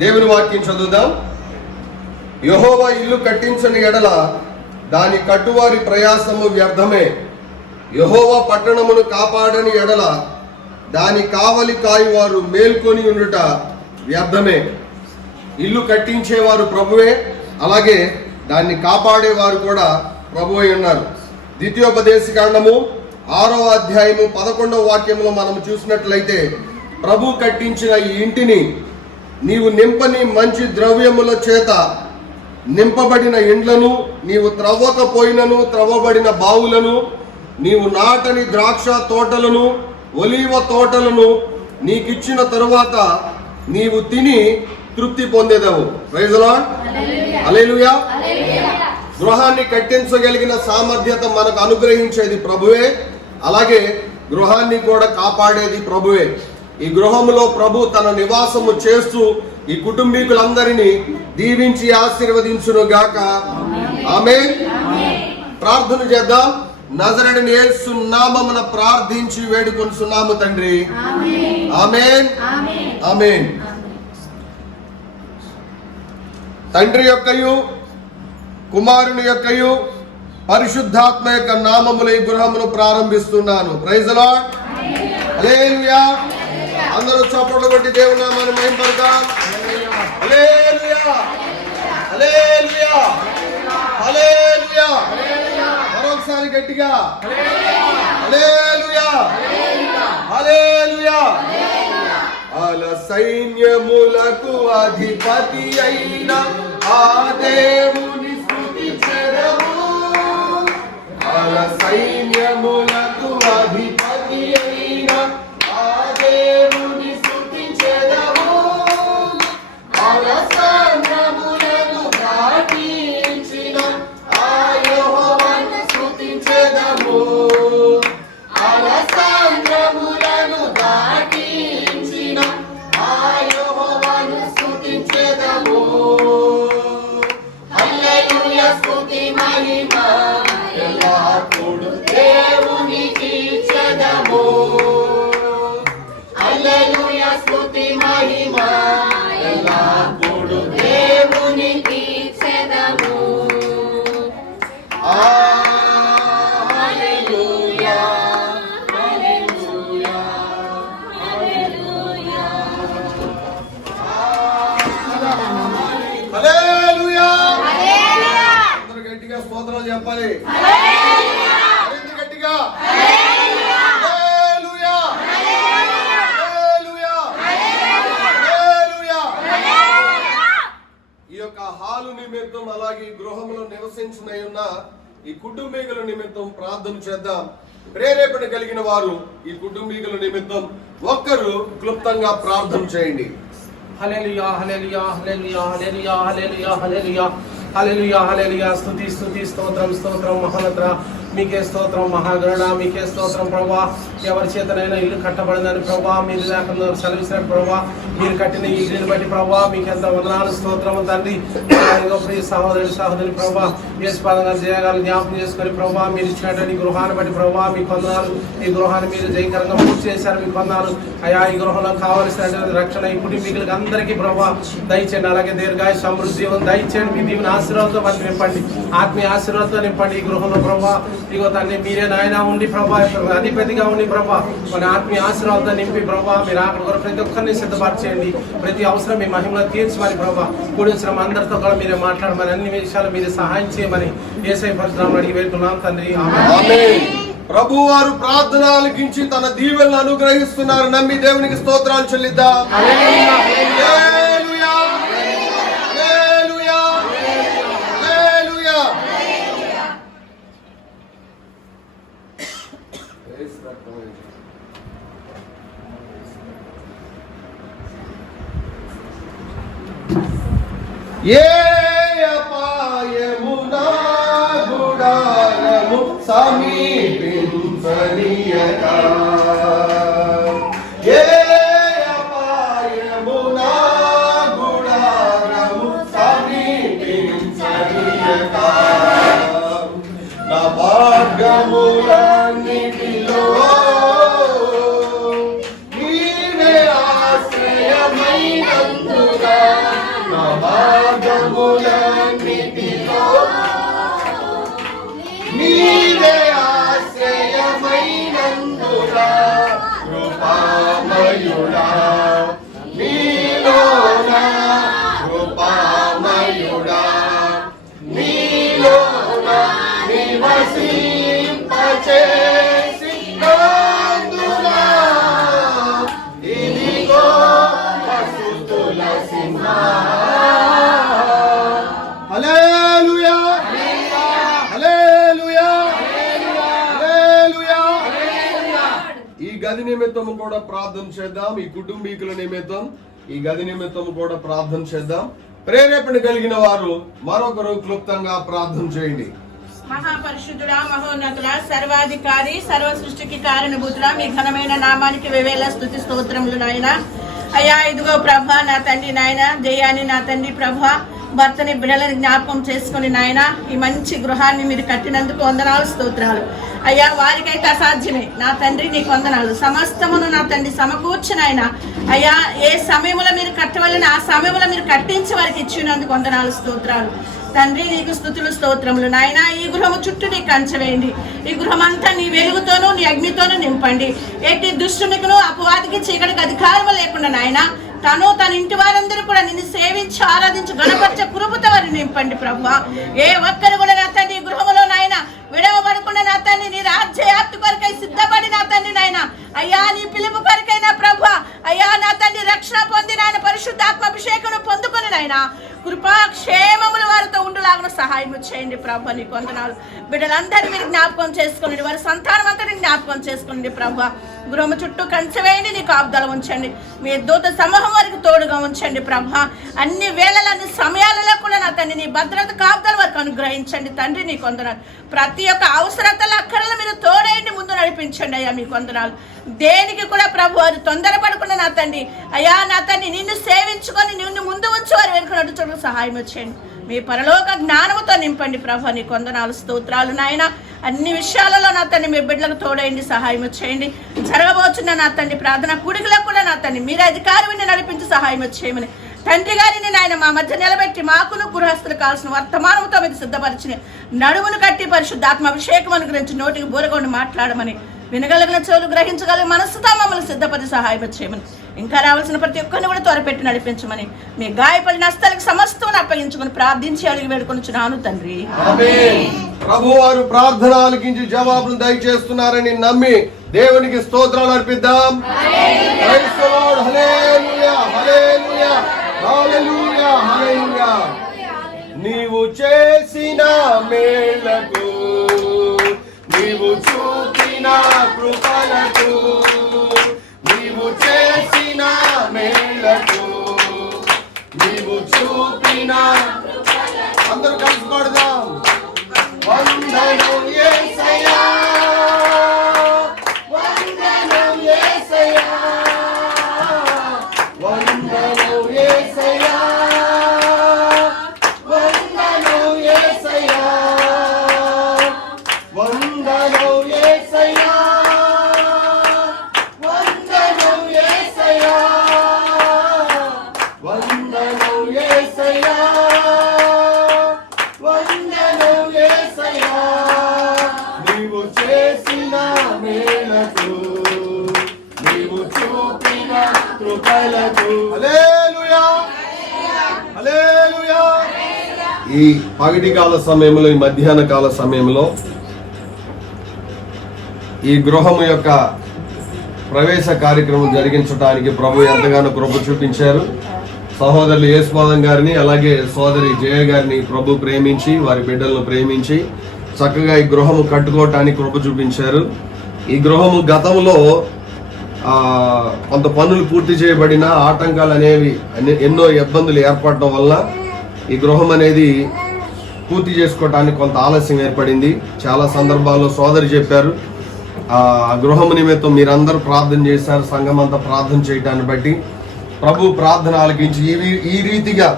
దేవుని వాక్యం చదువుదాం. యెహోవా ఇల్లు కట్టించని ఎడల దాని కట్టువారి ప్రయాసము వ్యర్థమే. యెహోవా పట్టణమును కాపాడని ఎడల దాని కావలి కాయువారు మేల్కొని ఉండుట వ్యర్థమే. ఇల్లు కట్టించేవారు ప్రభువే, అలాగే దాన్ని కాపాడేవారు కూడా ప్రభువే ఉన్నారు. ద్వితీయోపదేశకాండము 6వ అధ్యాయము 11వ వాక్యంలో మనం చూసినట్లయితే, ప్రభు కట్టించిన ఈ ఇంటిని నీవు నింపని మంచి ద్రవ్యముల చేత నింపబడిన ఇండ్లను, నీవు త్రవ్వకపోయినను త్రవ్వబడిన బావులను, నీవు నాటని ద్రాక్ష తోటలను, ఒలీవ తోటలను నీకిచ్చిన తరువాత నీవు తిని తృప్తి పొందేదవు. Praise the Lord. హల్లెలూయా. గృహాన్ని కట్టించగలిగిన సామర్థ్యత మనకు అనుగ్రహించేది ప్రభువే, అలాగే గృహాన్ని కూడా కాపాడేది ప్రభువే. ఈ గృహంలో ప్రభు తన నివాసము చేస్తూ ఈ కుటుంబీకులందరినీ దీవించి ఆశీర్వదించును గాక. ఆమేన్. ప్రార్థన చేద్దాం. నజరేయుడైన యేసు నామమున ప్రార్థించి వేడుకొనుచున్నాము తండ్రి. ఆమేన్. ఆమేన్. తండ్రి యొక్కయు కుమారుని యొక్కయు పరిశుద్ధాత్మ యొక్క నామముల ఈ గృహమును ప్రారంభిస్తున్నాను. Praise the Lord. హల్లెలూయా. అందరూ చప్పట్లు కొట్టి దేవుని నామాన్ని మహిమపరచుదాం. హల్లెలూయా. హల్లెలూయా. హల్లెలూయా. మరొకసారి గట్టిగా హల్లెలూయా. హల్లెలూయా. అల సైన్యములకు అధిపతి అయిన ఆ దేవుని స్తుతించెదము. అల సైన్యములకు అధిపతి అయిన ఆ దేవుని స్తుతించెదము. అల సైన్యములను దాటించిన ఆ యెహోవాను స్తుతించెదము. అల సైన్యములను దాటించిన ఆ యెహోవాను స్తుతించెదము. హల్లెలూయా. స్తుతి మహిమ ఎల్లప్పుడూ దేవునికి ఇచ్చెదము. హల్లెలూయా. స్తుతి మహిమ ఎల్లప్పుడూ దేవునికి ఇచ్చెదము. హల్లెలూయా. హల్లెలూయా. హల్లెలూయా. హల్లెలూయా. అందరూ గట్టిగా స్తోత్రాలు చెప్పాలి. మరింత గట్టిగా హల్లెలూయా. హల్లెలూయా. హల్లెలూయా. ఈ యొక్క హాలు నిమిత్తం, అలాగే ఈ గృహంలో నివసించిన ఉన్న ఈ కుటుంబీకుల నిమిత్తం ప్రార్థన చేద్దాం. ప్రేరేపణ కలిగిన వారు ఈ కుటుంబీకుల నిమిత్తం ఒక్కరు క్లుప్తంగా ప్రార్థన చేయండి. హల్లెలూయా. హల్లెలూయా. హల్లెలూయా. హల్లెలూయా. హల్లెలూయా. హల్లెలూయా. హల్లెలూయా. హల్లెలూయా. స్తుతి స్తుతి స్తోత్రం స్తోత్రం మహోన్నత మీకే స్తోత్రం మహాగరుడ మీకే స్తోత్రం ప్రభా. ఎవరి చేతనైనా ఇల్లు కట్టబడిందని ప్రభా మీరు లేకుండా సెలవిసినట్టు ప్రభా మీరు కట్టిన ఈ ఇల్లుని బట్టి ప్రభా మీకు ఎంత వందనాలు స్తోత్రము తండ్రి. ప్రియ సహోదరి సహోదరి ప్రభా యేసుపాదంగా జయగాలు జ్ఞాపకం చేసుకొని ప్రభా మీరు ఇచ్చినటువంటి గృహాన్ని బట్టి ప్రభా మీకు వందనాలు. ఈ గృహాన్ని మీరు జయకరంగా పూర్తి చేశారు, మీకు వందనాలు అయా. ఈ గృహంలో కావలసినటువంటి రక్షణ ఈ కుటుంబీకులకు అందరికీ ప్రభా దయచేయండి. అలాగే దీర్ఘాయ సమృద్ధి దయచేయండి. మీ దీవెన ఆశీర్వాదంతో వాటిని నింపండి, ఆత్మీయ ఆశీర్వాదంతో నింపండి. ఈ గృహంలో ప్రభా ఇగో తండ్రి మీరే నాయన ఉండి ప్రభా అధిపతిగా ఉండి ప్రభా మన ఆత్మీయ ఆశీర్వాదంతో నింపి ప్రభా మీరు అక్కడ కూడా ప్రతి ఒక్కరిని సిద్ధపరచేయండి. ప్రతి అవసరం మీ మహిమలో తీర్చమని ప్రభా కూడిన అందరితో కూడా మీరే మాట్లాడమని, అన్ని విషయాలు మీరే సహాయం చేయమని యేసయ్య పరిశుద్ధనామములో అడిగి వేడుకున్నాం తండ్రి. ఆమేన్. ప్రభు వారు ప్రార్థన ఆలకించి తన దీవెనలను అనుగ్రహిస్తున్నారు. నమ్మి దేవునికి స్తోత్రాలు చెల్లిద్దాం. హల్లెలూయా. హల్లెలూయా. హల్లెలూయా. హల్లెలూయా. ఏ అపాయము నా గుడారము సమీపించనీయక, ఏ అపాయము నా గుడారము సమీపించనీయక, నా భాగ్యములన్నిటిలో నీవే ఆశ్రయమైనందుగా శ్రమములన్నిటిలో నీవే ఆశ్రయమైనందున కృపామయుడా నీలోన కృపామయుడా నీలోన నివసింపచేసినందున ఇదిగో పశుతుల హల్లెలూయా హల్లెలూయా హల్లెలూయా. ఈ గది నిమిత్తము కూడా ప్రార్థన చేద్దాం. ఈ కుటుంబీకుల నిమిత్తం ఈ గది నిమిత్తం కూడా ప్రార్థన చేద్దాం. ప్రేరేపణ కలిగిన వారు మరొకరు క్లుప్తంగా ప్రార్థన చేయండి. మహాపరిశుద్ధుడా, మహోన్నతుడా, సర్వాధికారి, సర్వ సృష్టికి కారణభూతుడా, మీ ఘనమైన నామానికి వేవేల స్తుతి స్తోత్రములు నాయన. అయ్యా ఇదిగో ప్రభా నా తండ్రి నాయన, జయాన్ని నా తండ్రి ప్రభా, భర్తని బిడ్డలని జ్ఞాపకం చేసుకుని నాయన ఈ మంచి గృహాన్ని మీరు కట్టినందుకు వందనాలు స్తోత్రాలు. అయ్యా వారికైతే అసాధ్యమే నా తండ్రి, నీకు వందనాలు. సమస్తమును నా తండ్రి సమకూర్చునైనా అయ్యా ఏ సమయంలో మీరు కట్టవలని ఆ సమయంలో మీరు కట్టించి వారికి ఇచ్చినందుకు వందనాలు స్తోత్రాలు తండ్రి. నీకు స్తుతులు స్తోత్రములు నాయన. ఈ గృహము చుట్టూ నీ కంచవేయండి. ఈ గృహం అంతా నీ వెలుగుతోనూ నీ అగ్నితోనూ నింపండి. ఎట్టి దుష్టునికును అపవాదికి చీకటికి అధికారం లేకుండా నాయన తన ఇంటి వారందరూ కూడా నిన్ను సేవించి ఆరాధించి గణపరిచే కృపతో వారిని నింపండి ప్రభువా. ఏ ఒక్కరు కూడా నా తండ్రి ఈ గృహములో నాయన విడవబడకుండా నా తండ్రి నీ రాజ్యయాప్తి కొరకై సిద్ధపడి నా తండ్రి నాయన అయ్యా నీ పిలుపు కొరకైనా ప్రభువా అయ్యా నా తండ్రి రక్షణ పొంది నాయన పరిశుద్ధాత్మ అభిషేకం పొందుకొని నాయన కృపాక్షేమములు వారితో ఉండులాగా సహాయం చేయండి ప్రభు. నీకు వందనాలు. బిడ్డలందరినీ మీరు జ్ఞాపకం చేసుకోండి, వారి సంతానం అంతటి జ్ఞాపకం చేసుకోండి ప్రభు. గృహము చుట్టూ కంచె వేయండి, నీ కాపుదల ఉంచండి. మీ దూత సమూహం వారికి తోడుగా ఉంచండి ప్రభు. అన్ని వేళల అన్ని సమయాలలో కూడా నా తండ్రి నీ భద్రత కాపుదల వారికి అనుగ్రహించండి తండ్రి. నీకు వందనాలు. ప్రతి ఒక్క అవసరతల అక్కరలు మీరు తోడేయండి, ముందు నడిపించండి అయ్యా. మీకు వందనాలు. దేనికి కూడా ప్రభు వారు తొందరపడకుండా నా తండ్రి అయ్యా నా తండ్రి నిన్ను సేవించుకొని నిన్ను ముందు ఉంచి వారు వెనుకనట్టు చూడ సహాయం వచ్చేయండి. మీ పరలోక జ్ఞానముతో నింపండి ప్రభు. నీకు వందనాలు స్తోత్రాలు నాయన. అన్ని విషయాలలో నా తండ్రి మీ బిడ్డలకు తోడైంది, సహాయం చేయండి. జరగబోతున్న నా తండ్రి ప్రార్థన కూడికలకు కూడా నా తండ్రి మీరు అధికారిని నడిపించి సహాయం చేయమని తండ్రి గారిని నాయన మా మధ్య నిలబెట్టి మాకును గృహస్థులు కావాల్సిన వర్తమానంతో మీరు సిద్ధపరిచిన నడుమును కట్టి పరిశుద్ధాత్మ అభిషేకం అనుగ్రహించి నోటికి బూరగొండి మాట్లాడమని వినగలిగిన చెవులు గ్రహించగలిగిన మనసుతో మమ్మల్ని సిద్ధపరిచి సహాయం చేయమని ఇంకా రావాల్సిన ప్రతి ఒక్కరిని కూడా త్వరపెట్టి నడిపించమని మీ గాయపడిన హస్తాలకు సమస్తం అప్పగించుకుని ప్రార్థించి అడిగి వేడుకొనుచున్నాను తండ్రి. ప్రభు వారు ప్రార్థన ఆలకించి జవాబును దయచేస్తున్నారని నమ్మి దేవునికి స్తోత్రాలు అర్పిద్దాం. నీవు చేసిన మేళ్లకు నీవు చూపిన కృపలకు నీవు చేసిన మేళ్లకు నీవు చూపిన అందరూ కలిసి పాడదాం. వందనం యేసయ్యా, వందనం యేసయ్యా, వందనం యేసయ్యా, వందనం యేసయ్యా, వందనం యేసయ్యా, వందనం యేసయ్యా, వందనం యేసయ్యా, వందనం యేసయ్యా. నీవు చేసిన మేలకు నీవు చూపిన కృపలకు హల్లెలూయా హల్లెలూయా. ఈ పగటి కాల సమయంలో ఈ మధ్యాహ్న కాల సమయంలో ఈ గృహము యొక్క ప్రవేశ కార్యక్రమం జరిగించడానికి ప్రభు ఎంతగానో కృప చూపించారు. సహోదరులు యేసుపాదం గారిని అలాగే సోదరి జయ గారిని ప్రభు ప్రేమించి వారి బిడ్డలను ప్రేమించి చక్కగా ఈ గృహము కట్టుకోవటానికి కృప చూపించారు. ఈ గృహము గతంలో కొంత పనులు పూర్తి చేయబడిన ఆటంకాలు అనేవి ఎన్నో ఇబ్బందులు ఏర్పడటం వల్ల ఈ గృహం అనేది పూర్తి చేసుకోవటానికి కొంత ఆలస్యం ఏర్పడింది. చాలా సందర్భాల్లో సోదరి చెప్పారు ఆ గృహం నిమిత్తం మీరందరూ ప్రార్థన చేశారు. సంఘం అంతా ప్రార్థన చేయటాన్ని బట్టి ప్రభు ప్రార్థన ఆలకించి ఈ రీతిగా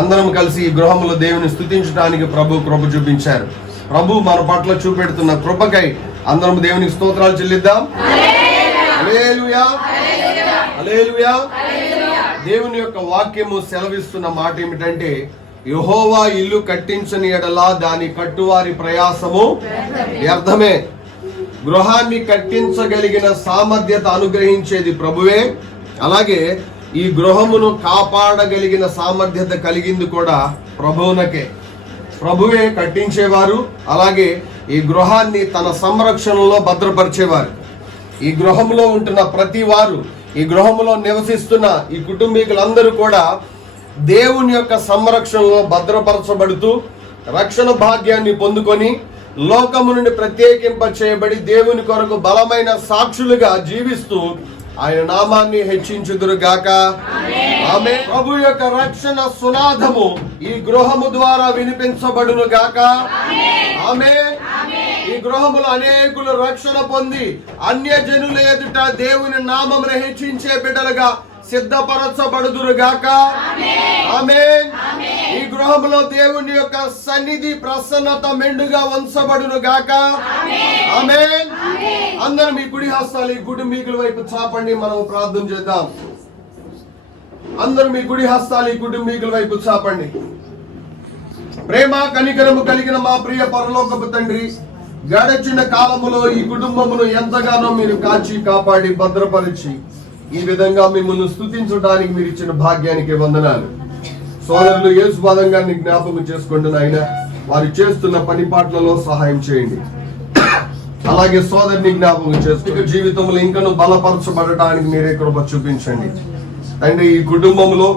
అందరం కలిసి ఈ గృహంలో దేవుని స్తుతించడానికి ప్రభు కృప చూపించారు. ప్రభు మన పట్ల చూపెడుతున్న కృపకై అందరం దేవునికి స్తోత్రాలు చెల్లిద్దాం. హల్లెలూయా హల్లెలూయా. దేవుని యొక్క వాక్యము సెలవిస్తున్న మాట ఏమిటంటే యెహోవా ఇల్లు కట్టించని ఎడల దాని కట్టువారి ప్రయాసము వ్యర్థమే. గృహాన్ని కట్టించగలిగిన సామర్థ్యత అనుగ్రహించేది ప్రభువే. అలాగే ఈ గృహమును కాపాడగలిగిన సామర్థ్యత కలిగింది కూడా ప్రభువునకే. ప్రభువే కట్టించేవారు, అలాగే ఈ గృహాన్ని తన సంరక్షణలో భద్రపరిచేవారు. ఈ గృహంలో ఉంటున్న ప్రతి వారు, ఈ గృహంలో నివసిస్తున్న ఈ కుటుంబీకులందరూ కూడా దేవుని యొక్క సంరక్షణలో భద్రపరచబడుతూ రక్షణ భాగ్యాన్ని పొందుకొని లోకము నుండి ప్రత్యేకింప చేయబడి దేవుని కొరకు బలమైన సాక్షులుగా జీవిస్తూ ఆయన నామాన్ని హెచ్చించుదురు గాక. ఆమేన్. ప్రభు యొక్క రక్షణ సునాదము ఈ గృహము ద్వారా వినిపించబడును గాక. ఆమేన్. ఈ గృహములో అనేకులు రక్షణ పొంది అన్యజనుల ఎదుట దేవుని నామమును హెచ్చించే బిడ్డలుగా సిద్ధపరచబడుదురు గాక. ఆమేన్. ఈ గృహములో దేవుని యొక్క సన్నిధి ప్రసన్నత మెండుగా ఉంచబడును గాక. ఆమేన్. అందరూ మీ కుడి హస్తాలు ఈ కుటుంబీకుల వైపు చాపండి, మనం ప్రార్థన చేద్దాం. అందరూ మీ కుడి హస్తాలు ఈ కుటుంబీకుల వైపు చాపండి. ప్రేమ కనికరము కలిగిన మా ప్రియ పరలోకపు తండ్రి, గడిచిన కాలములో ఈ కుటుంబమును ఎంతగానో మీరు కాచి కాపాడి భద్రపరిచి ఈ విధంగా మిమ్మల్ని స్తుతించడానికి మీరు ఇచ్చిన భాగ్యానికి వందనాలు. సోదరులు యేసుపాదం గారిని జ్ఞాపకం చేసుకోండి నాయన, వారు చేస్తున్న పని పాటలలో సహాయం చేయండి. అలాగే సోదరుని జ్ఞాపకం చేసుకుని జీవితంలో ఇంకను బలపరచబడటానికి మీరే కృప చూపించండి తండ్రి. ఈ కుటుంబంలో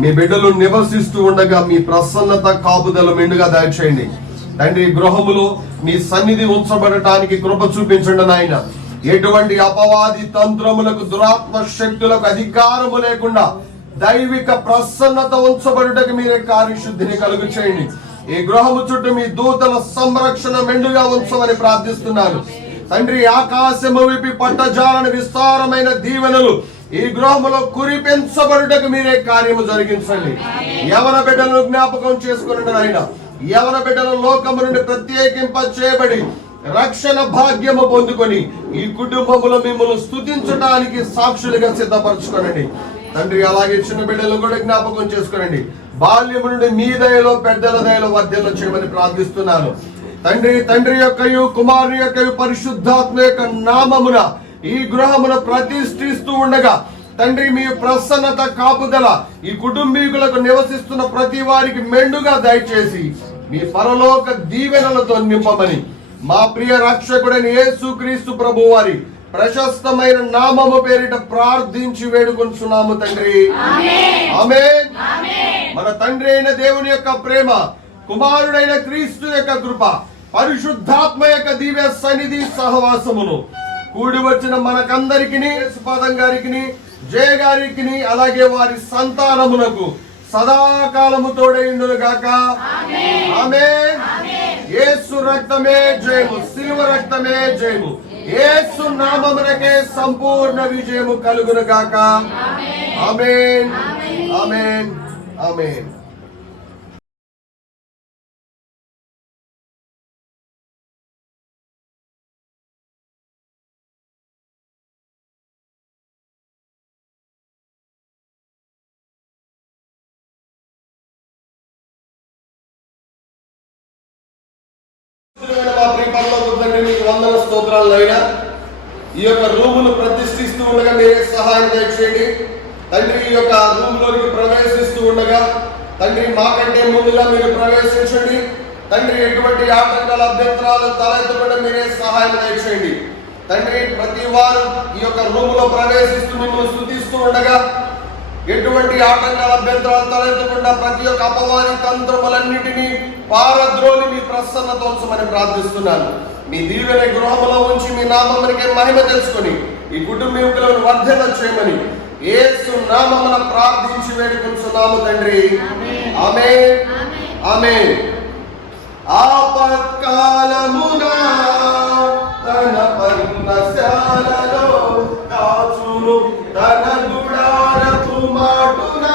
మీ బిడ్డలు నివసిస్తూ ఉండగా మీ ప్రసన్నత కాపుదల మెండుగా దయచేయండి తండ్రి. గృహములో మీ సన్నిధి ఉంచబడటానికి కృప చూపించండి నాయన. ఎటువంటి అపవాది తంత్రములకు, దురాత్మ శక్తులకు అధికారము లేకుండా దైవిక ప్రసన్నత ఉంచబడుటకు మీరే కార్యశుద్ధిని కలుగు చేయండి. ఈ గృహము చుట్టూ మీ దూతల సంరక్షణ మెండుగా ఉంచమని ప్రార్థిస్తున్నాను తండ్రి. ఆకాశము విప్పి పట్టజాలని విస్తారమైన దీవెనలు ఈ గృహములో కురిపించబడుటకు మీరే కార్యము జరిగించండి. యవన బిడ్డలను జ్ఞాపకం చేసుకుని ఆయన, యవన బిడ్డల లోకము నుండి ప్రత్యేకింప చేయబడి రక్షణ భాగ్యము పొందుకొని ఈ కుటుంబములో మిమ్మల్ని స్తుతించడానికి సాక్షులుగా సిద్ధపరచుకోనండి తండ్రి. అలాగే చిన్న బిడ్డలు కూడా జ్ఞాపకం చేసుకోనండి. బాల్యము నుండి మీ దయలో, పెద్దల దయలో వర్ధన చేయమని ప్రార్థిస్తున్నాను తండ్రి. తండ్రి యొక్కయు కుమారుని యొక్కయు పరిశుద్ధాత్మ యొక్క నామమున ఈ గృహమును ప్రతిష్ఠిస్తూ ఉండగా తండ్రి, మీ ప్రసన్నత కాపుదల ఈ కుటుంబీకులకు నివసిస్తున్న ప్రతి వారికి మెండుగా దయచేసి మీ పరలోక దీవెనలతో నింపమని మా ప్రియ రక్షకుడైన యేసుక్రీస్తు ప్రభు వారి ప్రశస్తమైన నామము పేరిట ప్రార్థించి వేడుకొంచున్నాము తండ్రి. ఆమేన్. మన తండ్రి అయిన దేవుని యొక్క ప్రేమ, కుమారుడైన క్రీస్తు యొక్క కృప, పరిశుద్ధాత్మ యొక్క దివ్య సన్నిధి సహవాసమును కూడి వచ్చిన మనకందరికి, యేసుపాదం గారికి, జయ గారికి, అలాగే వారి సంతానమునకు సదాకాలము తోడైండును గాక. ఆమేన్. యేసు రక్తమే జయము, సిలువ రక్తమే జయము, యేసు నామమునకే సంపూర్ణ విజయము కలుగును గాక. ఆమేన్. ఆమేన్. ఆమేన్. మీకు వందన స్తోత్రాలు అయినా. ఈ యొక్క రూమును ప్రతిష్ఠిస్తూ ఉండగా మీరే సహాయం దయచేయండి తండ్రి. ఈ యొక్క రూమ్ లోకి ప్రవేశిస్తూ ఉండగా తండ్రి, మాకంటే ముందుగా మీరు ప్రవేశించండి తండ్రి. ఎటువంటి ఆటంకాల, అభ్యంతరాలు తలెత్తకుండా మీరే సహాయం దయచేయండి తండ్రి. ప్రతి వారు ఈ యొక్క రూమ్ లో ప్రవేశిస్తూ మిమ్మల్ని స్తుతిస్తూ ఉండగా ఎటువంటి ఆటంకాల, అభ్యంతరాలు తలెత్తకుండా ప్రతి ఒక్క అపవాది తంత్రములన్నిటినీ పారద్రోలి మీ ప్రసన్నత ఉంచమని ప్రార్థిస్తున్నాను. మీ దీవెన గృహములో ఉంచి మీ నామమునికే మహిమ తెలుసుకొని ఈ కుటుంబీకులను వర్ధన చేయమని యేసు నామమున ప్రార్థించి వేడుకొంచున్నాము తండ్రి. ఆమేన్. ఆమేన్. ఆపత్కాలమున తన పర్ణశాలలో దాచును తన గుడారపు మాటున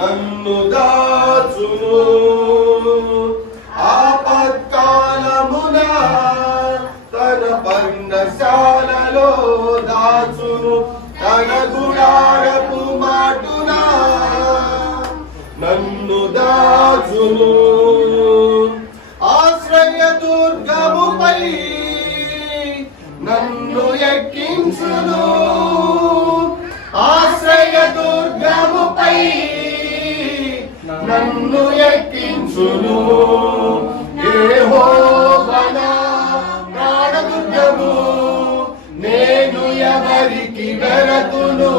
నన్ను దాచును. ఆపత్కాలమున తన పర్ణశాలలో దాచును తన గుడారపు మాటున నన్ను రాజును ఆశ్రయ దుర్గముపై నన్ను ఎక్కించును ఆశ్రయ దుర్గముపై నన్ను ఎక్కించును యెహోవా నా ప్రాణదుర్గము నేను ఎవరికి వెరతును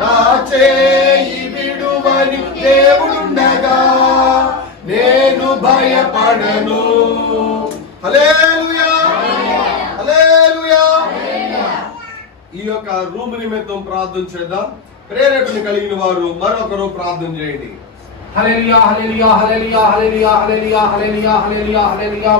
నా చేయి విడువని దేవుడుండగా నేను భయపడను. హల్లెలూయా హల్లెలూయా. ఈ యొక్క రూమ్ నిమిత్తం ప్రార్థన చేద్దాం. ప్రేరేపణ కలిగిన వారు మరొకరు ప్రార్థన చేయండి. హల్లెలూయా హల్లెలూయా హల్లెలూయా హల్లెలూయా హల్లెలూయా హల్లెలూయా హల్లెలూయా హల్లెలూయా.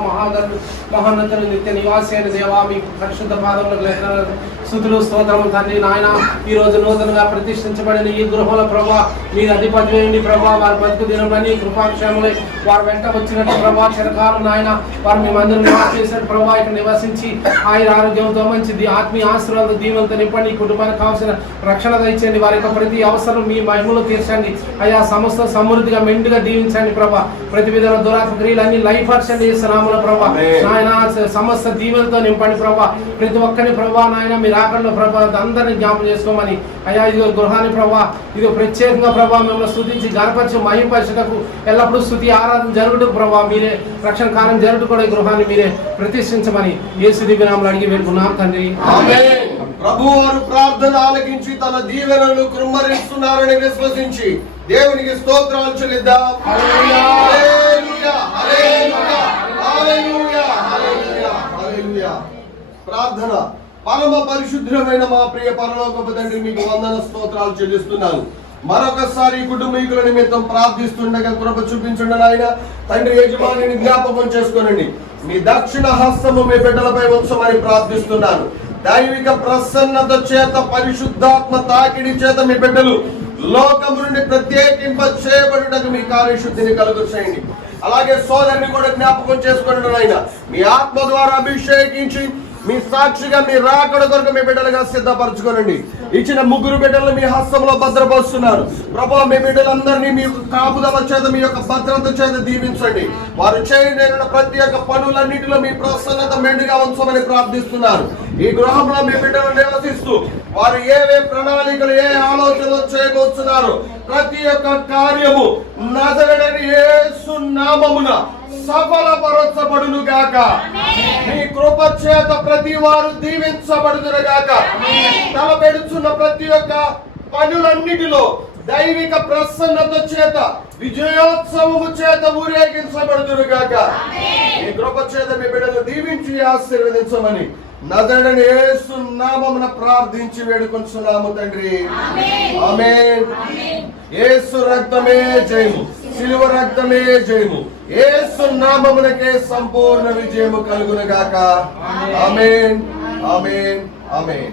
మహోన్నతుడు నిత్య నివాసైన దేవా మీ పరిశుద్ధ పాదములకు స్తుతులు స్తోత్రము తండ్రి. నాయన ఈ రోజు నూతనంగా ప్రతిష్ఠించబడిన ఈ గృహంలో ప్రభా మీరు అధిపతి ప్రభా వారి బతుకు దినమని కృపాక్షేమలై వారు వెంట వచ్చినట్టు ప్రభా చిరకాలం నాయన వారు మీ మందిరం నివాస చేసినట్టు ప్రభా ఇక్కడ నివసించి ఆయన ఆరోగ్యంతో మంచి ఆత్మీయ ఆశీర్వాద దీవెనతో నింపండి. ఈ కుటుంబానికి కావాల్సిన రక్షణ దయచేయండి. వారి యొక్క ప్రతి అవసరం మీ మహిమలో తీర్చండి అయా. సమస్త సమృద్ధిగా మెండుగా దీవించండి ప్రభా. ప్రతి విధంగా దురాత్మ క్రియలన్నీ లైఫ్ అర్చండి చేస్తున్నాముల ప్రభా. నాయన సమస్త దీవెనతో నింపండి ప్రభా. ప్రతి ఒక్కరిని ప్రభా నాయన మీరు ఆకలిలో ప్రభా అందరినీ జ్ఞాపకం చేసుకోమని అయ్యా. ఇదిగో గృహాన్ని ప్రభా ఇదిగో ప్రత్యేకంగా ప్రభా మిమ్మల్ని స్తుతించి గణపరిచి మహింపరచుటకు ఎల్లప్పుడూ స్తుతి ఆరాధన జరుగుటకు ప్రభా మీరే రక్షణ కార్యం జరుగుతూ కూడా ఈ గృహాన్ని మీరే ప్రతిష్ఠించమని యేసు దివ్య నామములో అడిగి వేడుకున్నాం తండ్రి. ఆమేన్. ప్రభువారు ప్రార్థన ఆలకించి తన దీవెనలను కృమ్మరిస్తున్నారని విశ్వసించి దేవునికి స్తోత్రాలు చెల్లిద్దాం. హల్లెలూయా హల్లెలూయా హల్లెలూయా హల్లెలూయా హల్లెలూయా హల్లెలూయా. ప్రార్థన. పరమ పరిశుద్ధమైన మా ప్రియ పరలోకపు తండ్రి మీకు వందన స్తోత్రాలు చెల్లిస్తున్నాను. మరొకసారి కుటుంబీకుల నిమిత్తం ప్రార్థిస్తుండగా కృప చూపించండి నాయన. తండ్రి యజమానిని జ్ఞాపకం చేసుకోనండి. మీ దక్షిణ హస్తము మీ బిడ్డలపై ఉంచమని ప్రార్థిస్తున్నాను. దైవిక ప్రసన్నత చేత పరిశుద్ధాత్మ తాకిడి చేత మీ బిడ్డలు లోకము నుండి ప్రత్యేకింప చేయబడుటకు మీ కార్యశుద్ధిని కలుగు చేయండి. అలాగే సోదరుని కూడా జ్ఞాపకం చేసుకోండి నాయన. మీ ఆత్మ ద్వారా అభిషేకించి మీ సాక్షిగా మీ రాకడ కొరకు మీ బిడ్డలుగా సిద్ధపరచుకోనండి. ఇచ్చిన ముగ్గురు బిడ్డలను మీ హస్తంలో భద్రపరుస్తున్నారు ప్రభా. మీ బిడ్డలందరినీ మీ కాపుదల చేత మీ యొక్క భద్రత చేత దీవించండి. వారు చేయలేని ప్రతి ఒక్క పనులన్నిటిలో మీ ప్రసన్నత మెండుగా ఉంచమని ప్రార్థిస్తున్నారు. ఈ గృహంలో మీ బిడ్డలు నివసిస్తూ వారు ఏవే ప్రణాళికలు ఏ ఆలోచనలు చేయబోతున్నారు ప్రతి ఒక్క కార్యము నజరేయుడైన యేసు నామమున సఫలపరచబడును గాక. మీ కృప చేత ప్రతి వారు దీవించబడుదురు గాక. తలపెడుచున్న ప్రతి ఒక్క పనులన్నిటిలో దైవిక ప్రసన్నత చేత విజయోత్సవము చేత ఊరేగించబడుదురు గాక. మీ కృప చేత మీ బిడ్డలు దీవించి ఆశీర్వదించమని నజరేయుడైన యేసు నామమున ప్రార్థించి వేడుకొంచున్నాము తండ్రి. ఆమేన్. యేసు రక్తమే జయము, సిలువ రక్తమే జయము. యేసు నామమునకే సంపూర్ణ విజయము కలుగును గాక. ఆమేన్ ఆమేన్ ఆమేన్.